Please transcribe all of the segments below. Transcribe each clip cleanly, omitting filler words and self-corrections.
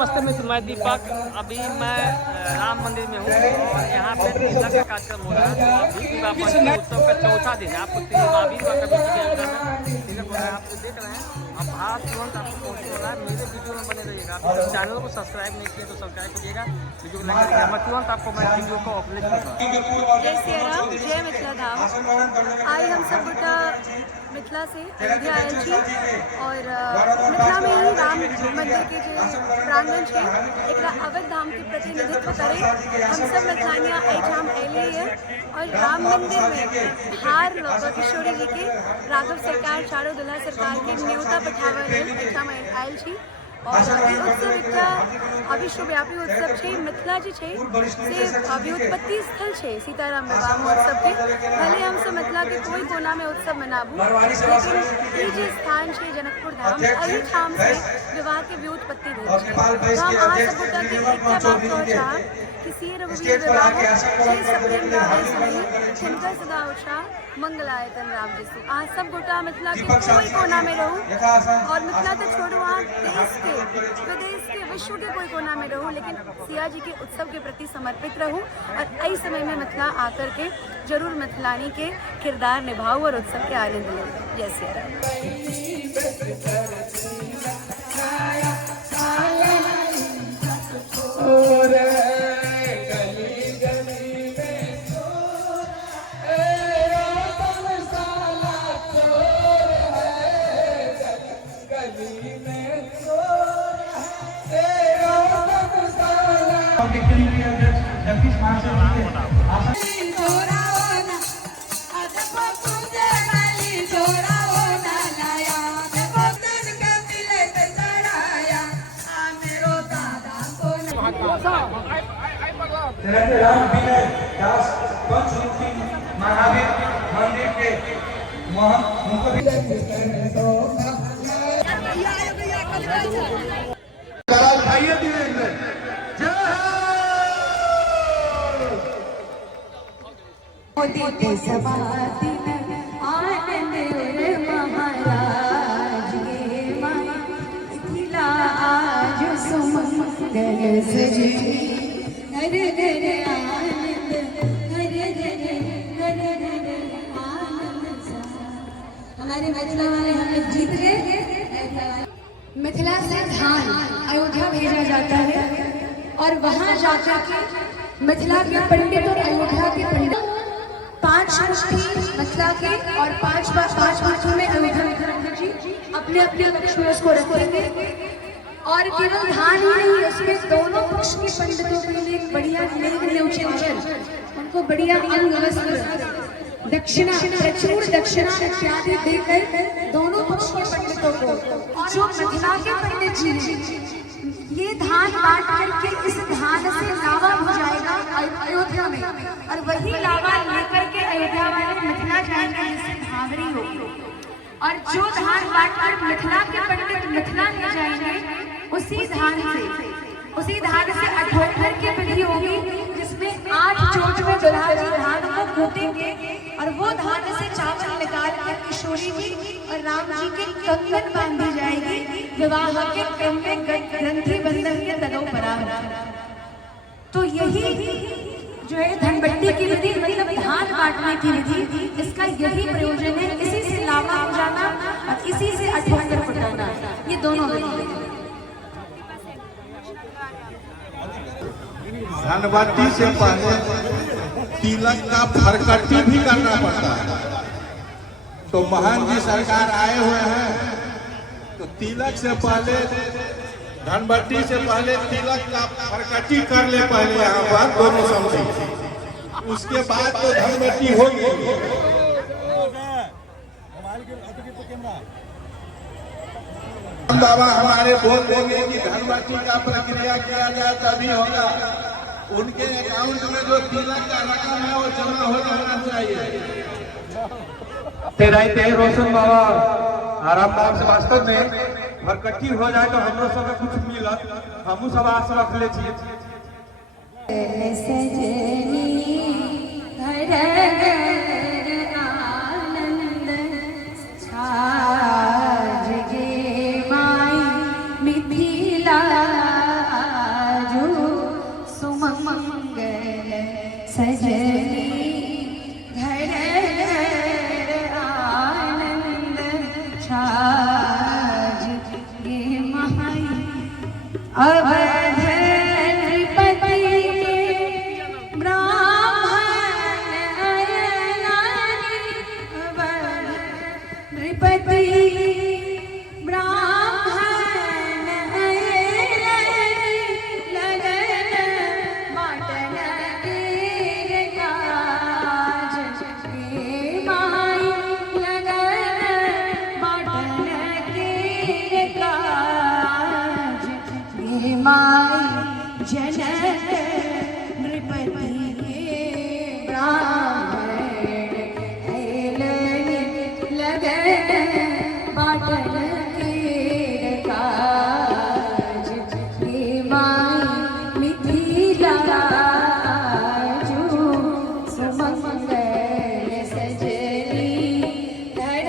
नमस्ते मित्र, मैं दीपक। अभी मैं राम मंदिर में हूँ और यहाँ पे तिलक का कार्यक्रम हो रहा है। तो अभी विवाह पंचमी उत्सव का चौथा दिन है। आपको महावीर व कमेटी के आयोजन में तिलक हो रहा है, आप देख रहे हैं। अब आज तुरंत आपको पहुँचने वाला है। मेरे वीडियो में बने रहिएगा। आप चैनल को सब्सक्राइब नहीं किए तो सब्सक्राइब करिएगा, वीडियो को लाइक करिएगा। मैं तुरंत आपको मैं वीडियो को अपलोड करूँगा। जय सिया राम, जय मिथिला धाम। आई हम सब गोटा मिथिला से अयोध्या आयल छी और मिथिला में ही राम मंदिर के जो प्रांगण है एक अवध धाम के प्रतिनिधित्व करे। हम सब मिथिलानिया एठाम अयलिए है और राम मंदिर में हार किशोरी जी के राघव सरकार चारो दुल्हा सरकार के न्योता पठावल एठाम आयल छी। और ई उत्सव एक विश्वव्यापी उत्सव है। मिथिला जी से व्युत्पत्ति स्थल है सीताराम विवाह महोत्सव के। भले हम सब मिथिला के कोई कोना में उत्सव मनाबू, लेकिन ये जो स्थान है जनकपुर धाम, अही ठाम से विवाह के व्युत्पत्ति भेल छै। तो हम अहाँ सब गोटा के एकटा बात कहऽ चाहब कि सिय रघुवीर विवाह जे सप्रेम गावे सुनी तिनकर सदा उत्साह मंगलायतन राम जसु। अहाँ सब गोटा मिथिला के कोई कोना में रहू और मिथिला तो छोड़ू, अहाँ देश के विदेश के विश्व के कोई कोना में रहूँ, लेकिन सिया जी के उत्सव के प्रति समर्पित रहूँ और इस समय में मिथिला आकर के जरूर मिथिलानी के किरदार निभाऊँ और उत्सव के आनंद लें। जय सिया राम। राम विनय दास पंचमुखी महावीर मंदिर के उनको भी महाराज मिथिला आज सुमंगल सजी हर घर आनंद हर घर हर घर आनंद। हमारे मिथिला वाले हम लोग जीत गए। मिथिला से धान अयोध्या भेजा जाता है और वहां जाकर के मिथिला के पंडित और अयोध्या के पंडित 5 मुट्ठी मिथिला के और 5 मुट्ठी में अयोध्या जी अपने अपने पक्ष में उसको रखेंगे। और केवल धान ही नहीं, उसमें दोनों पक्ष के पंडितों के लिए बढ़िया उनको बढ़िया अंग वस्त्र दक्षिणा प्रचुर दक्षिणा इत्यादि देकर दोनों पक्ष के पंडितों को। जो मिथिला के पंडित जी ये धान बांट करके इस धान से लावा हो जाएगा अयोध्या में, और वही लावा लेकर के अयोध्या वाले मिथिला जाएंगे जिससे भावरी होगी। और जो धान बांट कर मिथिला के पंडित मिथिला ले जाएंगे उसी धान से अठोत्तर की विधि होगी, जिसमें 8 चोट में दुल्हा जी धान को कूटेंगे और वो धान से चावल निकाल कर किशोरी जी और राम जी के कंगन बांधी जाएगी। विवाह के क्रम में ग्रंथि बंधन के तदोपरांत। तो यही जो है धनबट्टी की विधि, मतलब धान बांटने की विधि, इसका यही प्रयोजन है। इसी से लावा हो जाना और इसी से अठोत्तर फुटाना, ये दोनों विधि। धनबट्टी से पहले तिलक का फरकट्टी भी करना पड़ता है। तो महान जी सरकार आए हुए हैं, तो तिलक से पहले धनबट्टी से पहले तिलक का फरकट्टी कर ले पहले यहाँ पर दोनों समझी, उसके बाद तो धनबट्टी होगी। बाबा हमारे बोल देंगे कि धनबट्टी का प्रक्रिया किया जाए तभी होगा। उनके अकाउंट में जो तिलक का रकम है वो जमा होना चाहिए। तेरा रोशन बाबा आराम नाम से वास्तव में फरकट्टी हो जाए तो हमरो सब कुछ मिलत, हमू सब आस रख ले छिए। छाज गे माई मिथिला अवध नृपति ब्राह्मण अयलानी, अवध नृपति ब्राह्मण अयलानी, लगन बाटन गिर काज हे माई, लगन बाटन गिर काज हे माई, जनक नृपति ब्राह्मण अयलानी, लगन बाटन गिर काज हे माई, मिथिला जो सुमंगल सजनी, धर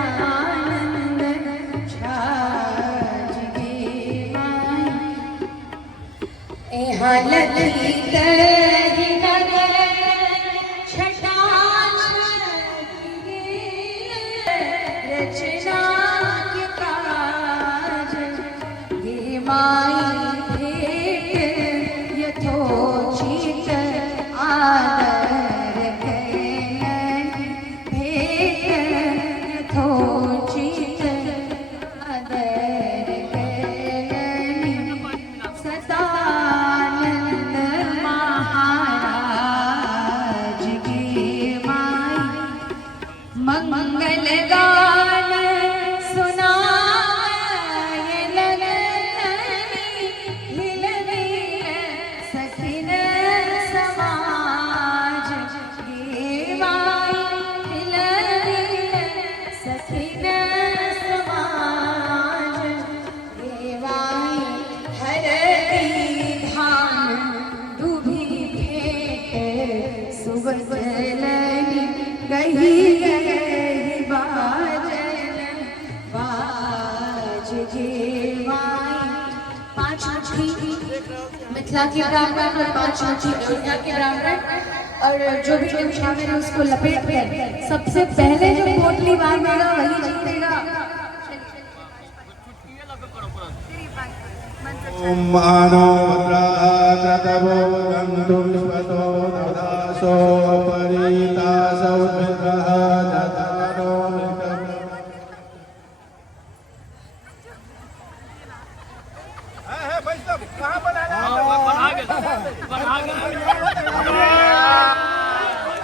आनंद छाज हे माई, यहाँ लगी तरी नगर छटा रचना के काज हे माई, भेंट यथोचित आदर कयनि, भेंट यथोचित आदर कयनि, सदानंद महाराज के माई, मंगल गान सुनाय लगनी, हिलने सखिन समाज हे माई, हिलने सखिन समाज हे माई, हरदी धान दुभी भेंट सुबदलनी, गही गही बाजन बाज हे माई, पांच मुट्ठी मिथिला के ब्राह्मण और पांच मुट्ठी अयोध्या के ब्राह्मण, और जो भी लोग शामिल है उसको लपेट कर सबसे पहले जो पोटली बांधेगा वही जीतेगा। ओम मानो भद्राकृतवो गन्धु विश्वतो ददासो परितासो मित्रः ददानो मित्रम्।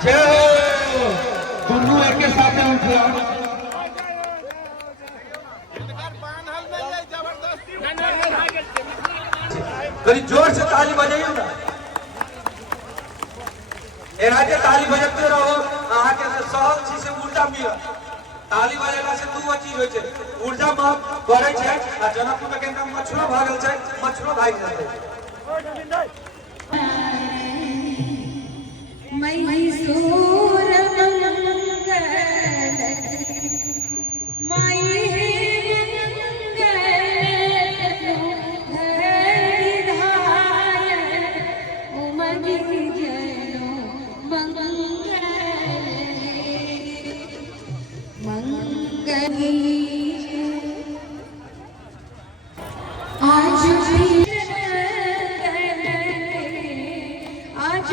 जय हो, दुनू एक साथ उठिया। कभी जोर से ताली बजाइए ना, राज्य ताली बजाते रहो, अहाँ के सब चीज से ऊर्जा मिल, ताली बजेला से दू चीज होय छै, ऊर्जा में बढ़े छै, आ जनकपुर में केना मछुआ भागल छै, मछुआ भाग जाते। मैसूर मंगल माई हे मंगल धाय उमगी जनो मंगल मंगली आज भी आज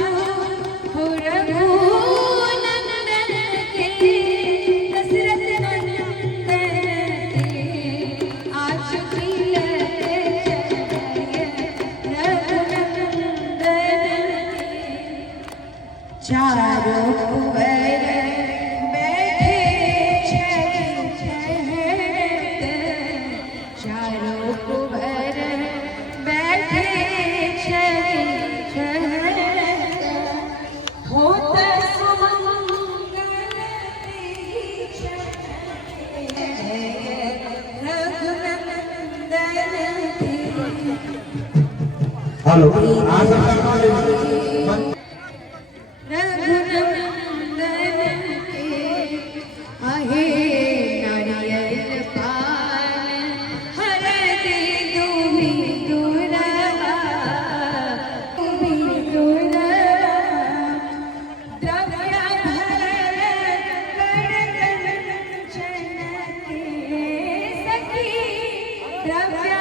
हो रघुनंदन के, दशरथ नंदन के, आज भी रघुनंदन के, चारों कुंवर बैठे छठ चारों कुंवर बैठे छठ होत सुमंगल रघुनंदन के। हेलो रघुनंदन के आहे नारियल पान, हरदि दूभी दुलहा, दूभी दुलहा, द्रव्य भर कर कंचन के सखी, द्रव्य